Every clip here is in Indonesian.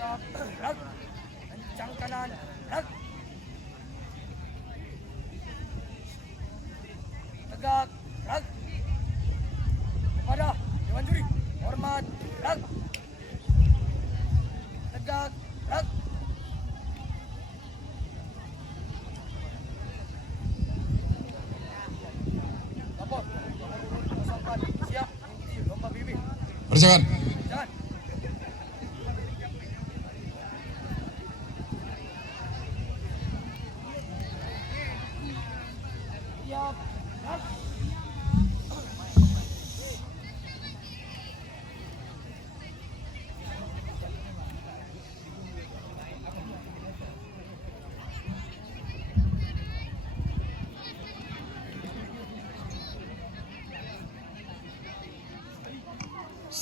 Gerak. Kencang kanan. Gerak. Tegak. Gerak. Kepada Dewan Juri. Hormat. Gerak. Tegak. Gerak. Lapor. Nomor 04. Siap. Mengikuti lomba BB. Persiapan. Jalan. Siap. Gerak.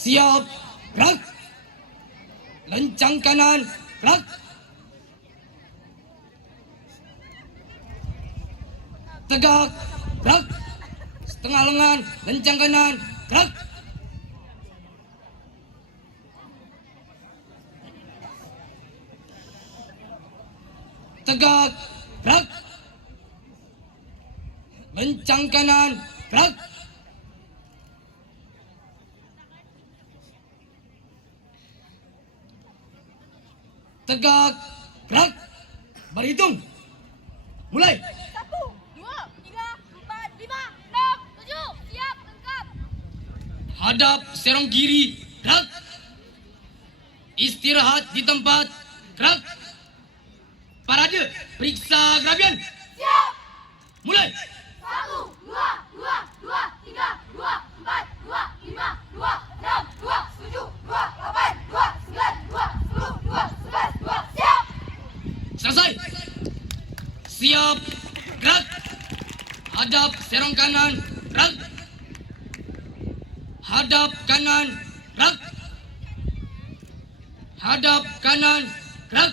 Siap, gerak. Lencang kanan, gerak. Tegak, gerak. Setengah lengan, lencang kanan, gerak. Tegak, gerak. Lencang kanan, gerak. Tegak, gerak. Berhitung. Mulai. 1, 2, 3, 4, 5, 6, 7. Siap, lengkap. Hadap serong kiri, gerak. Istirahat di tempat, gerak. Parade, periksa gerabian. Siap. Mulai. 1, 2, 2, 2, 3, 2, 4, 2, 5, 2, 6, 2, 7, 2, 8, 2, 9, 2, 10, 2, 11, 2. Siap. Selesai. Siap, gerak. Hadap serong kanan, gerak. Hadap kanan, gerak. Hadap kanan, gerak.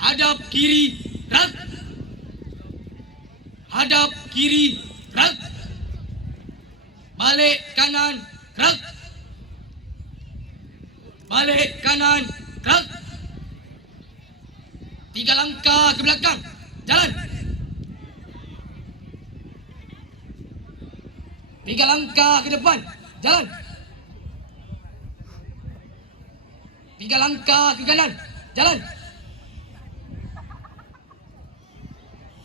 Hadap kiri, gerak. Hadap kiri, gerak. Balik kanan, gerak. Balik kanan, gerak. 3 langkah ke belakang, jalan. 3 langkah ke depan, jalan. 3 langkah ke kanan, jalan.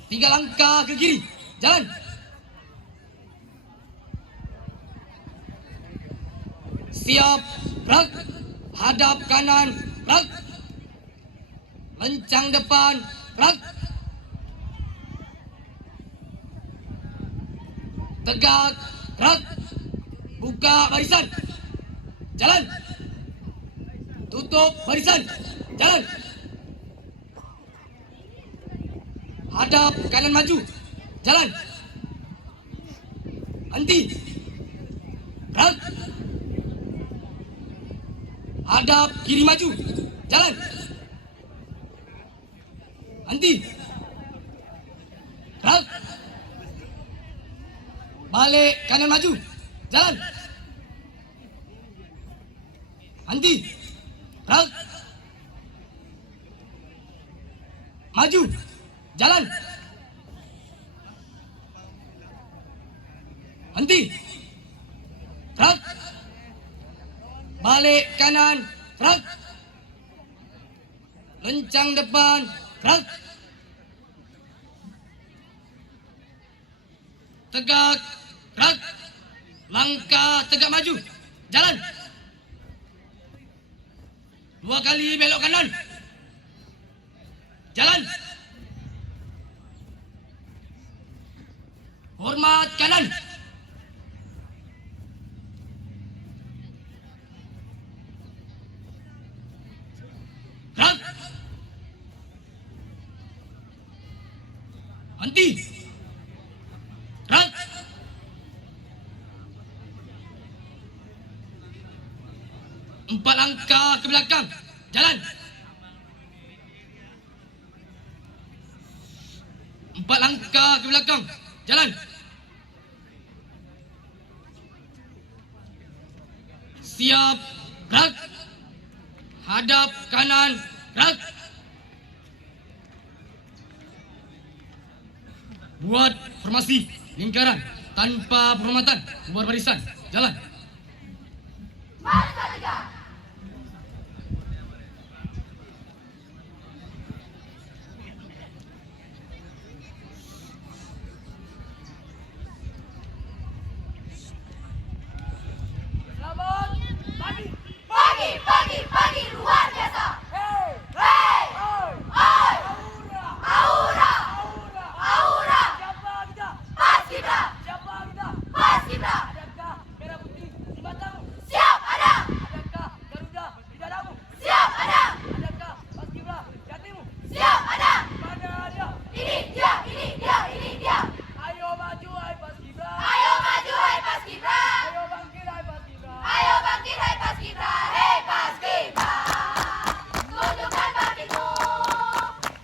3 langkah ke kiri, jalan. Siap, gerak. Hadap kanan, gerak. Lencang depan, gerak. Tegak, gerak. Buka barisan, jalan. Tutup barisan, jalan. Hadap kanan maju, jalan. Henti, gerak. Hadap kiri maju, jalan. Henti, gerak. Balik kanan maju, jalan. Henti, gerak. Maju, jalan. Henti, gerak. Balik kanan, gerak. Lencang depan, gerak. Tegak, gerak. Langkah tegak maju, jalan. 2 kali belok kanan, jalan. Hormat kanan. Gerak. Henti. Gerak. Empat langkah ke belakang, jalan. 4 langkah ke belakang. Jalan. Siap. Gerak. Hadap kanan. Gerak. Buat formasi lingkaran tanpa penghormatan. Buat barisan. Jalan. Mari Salatiga. Selamat pagi. Pagi luar biasa. Hei. Hei, oi, Aura. aura, Aura. aura. Siapa kita? Paskibra, Siapa kita? Paskibra. Adakah merah putih di matamu? Siap ada, Adakah Garuda di dadamu? siap ada, Adakah Paskibra di hatimu? siap ada. Mana dia? Ini dia. Ayo maju hai Paskibra. Ayo maju hai Paskibra. Ayo bangkit hai Paskibra. Ayo bangkit hai Paskibra. Hei Paskibra. Tunjukkan bangkitmu.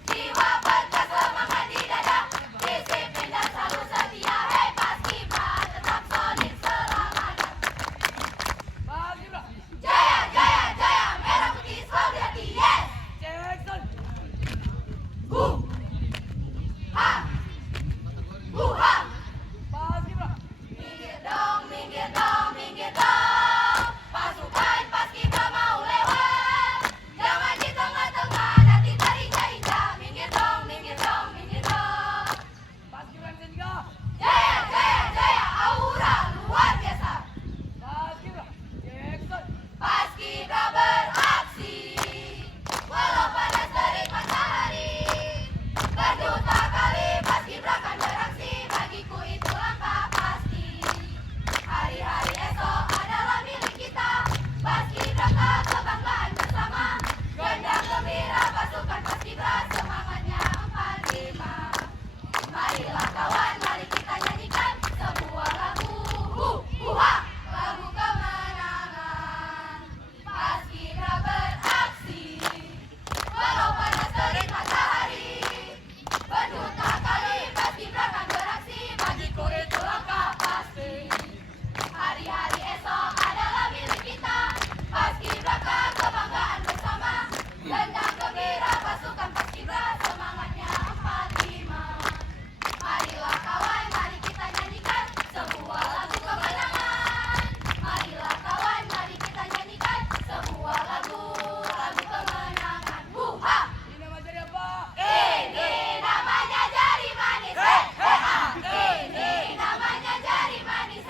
Jiwa perkasa semangat di dada. Disiplin dan selalu setia. Hei Paskibra. Tetap solid selamanya. Paskibra. Jaya, jaya, jaya. Merah putih selalu di hati. Yes. Jackson. Hu. Ha. Hu ha. Paskibra. Minggir dong, minggir dong, minggir dong. Pasukan Paskibra mau lewat. Jangan di tengah-tengah nanti terinjak-injak. Minggir dong, minggir dong, minggir dong. Paskibra yang ketiga. Jaya, jaya, jaya. Aura luar biasa. Paskibra. Jackson. Paskibra beraksi. Walau panas terik matahari. Berjuta kali Paskibra akan beraksi. Bagiku itu langkah pasti. Hari-hari esok adalah milik kita. Paskibra kebanggaan bersama. Gendang gembira pasukan Paskibra. Semangatnya 45. Marilah kawan, mari kita nyanyikan sebuah lagu. Hu-ha, lagu kemenangan. Paskibra beraksi. Walau panas terik matahari. Berjuta kali Paskibra akan beraksi. Bagiku itu langkah pasti. Hari-hari esok adalah milik kita. Paskibra kebanggaan bersama. Gendang gembira pasukan Paskibra. Semangatnya 45. Marilah kawan, mari kita nyanyikan sebuah lagu kemenangan. Marilah kawan, mari kita nyanyikan sebuah lagu kemenangan. Hu-ha! Ini nama jadi apa? Ini namanya jari manis. Ini namanya jari manis.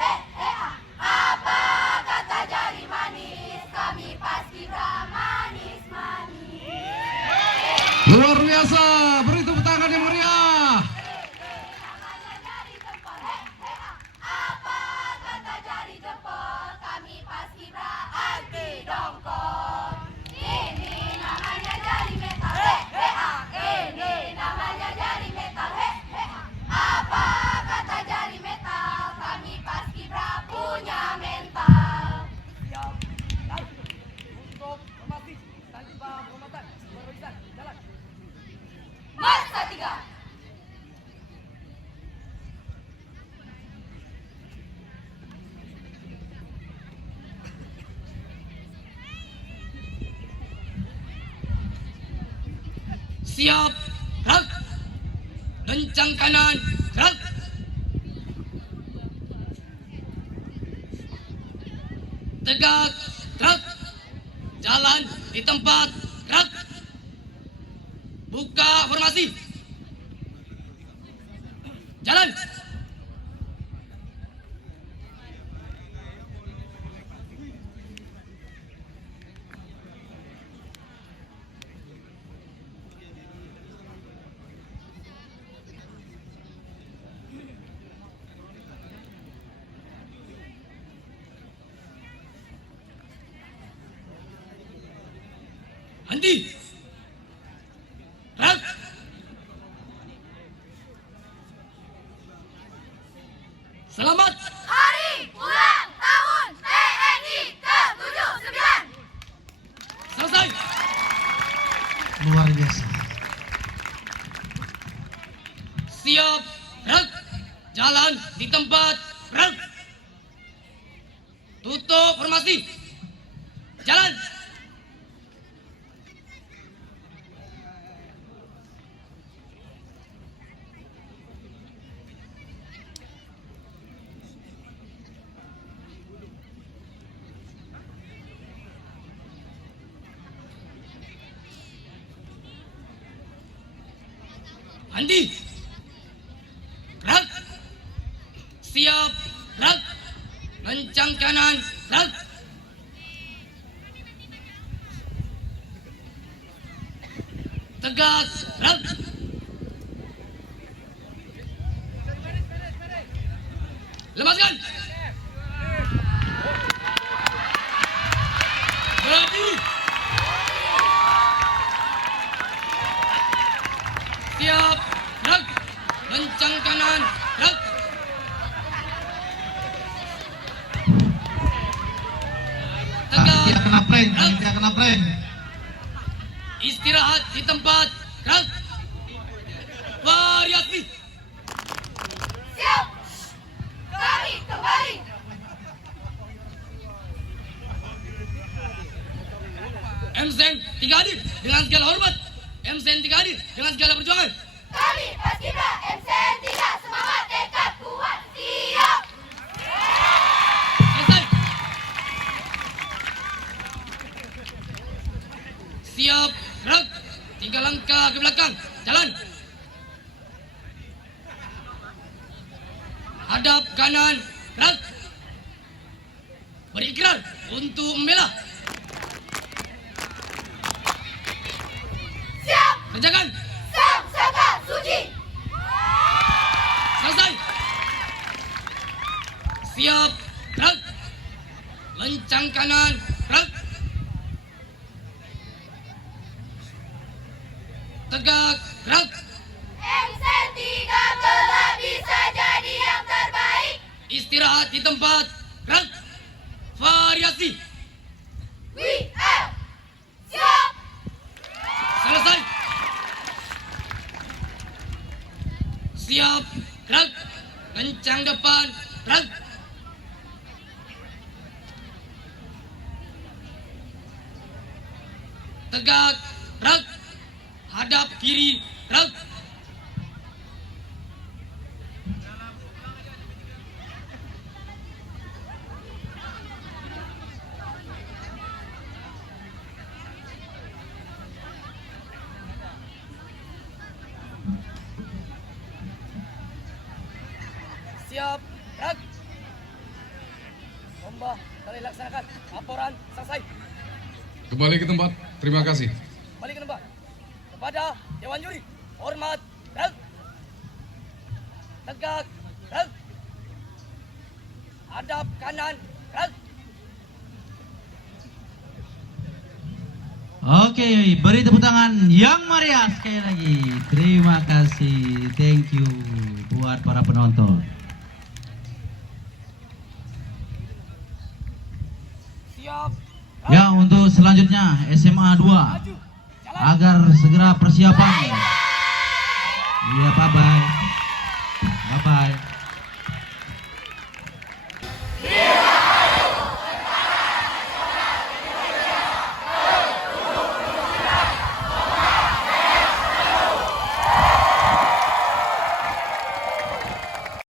Apa kata jari manis? Kami Paskibra manis-manis. Luar biasa, beri tepuk tangan yang meriah. Namanya jari jempol. Apa kata jari jempol? Kami Paskibra anti dongkol. Ini namanya jari metal. Ini namanya jari metal. Apa kata jari metal? Kami Paskibra punya mental. Siap. Lalu. Untuk formasi tanpa penghormatan. Barisan. Jalan. Mari Salatiga. Siap. Gerak. Lencang kanan. Gerak. Tegak. Gerak. Jalan di tempat. Gerak. Buka formasi. Jalan. Henti. Gerak. Selamat. Hari ulang tahun TNI ke-79. Selesai. Luar biasa. Siap, gerak. Jalan di tempat, gerak. Tutup formasi. Jalan. Andi. Gerak. Siap, gerak. Kencang kanan, gerak. Tegak, gerak. Lepaskan. Berdiri. Siap, gerak. Kencang kanan, gerak. Panitia kena prank, panitia kena prank. Istirahat di tempat, gerak. Variasi. Siap. Kembali. MSN 3 hadir dengan segala hormat. MSN 3 hadir dengan segala perjuangan. Kami Paskibra MCN 3 semangat tekad kuat siap. Selesai. Siap, gerak. 3 langkah ke belakang. Jalan. Hadap kanan, gerak. Berikrar untuk membela. Siap. Kerjakan. Sam Saka Suci. Selesai. Siap, gerak. Lencang kanan, gerak. Tegak, gerak. MCN 3 telah bisa jadi yang terbaik. Istirahat di tempat, gerak. Variasi. We are siap. Selesai. Siap, gerak. Kencang depan, gerak. Tegak, gerak. Hadap kiri, gerak. Siap, gerak. Lomba telah dilaksanakan. Laporan selesai. Kembali ke tempat. Terima kasih. Balik ke tempat. Kepada Dewan Juri, hormat, gerak. Tegak, gerak. Hadap kanan, gerak. Oke, beri tepuk tangan yang meriah sekali lagi. Terima kasih, thank you buat para penonton. Siap, Ya, untuk selanjutnya SMA 2 maju, jalan. agar segera persiapan. Iya, bye bye. Bye bye.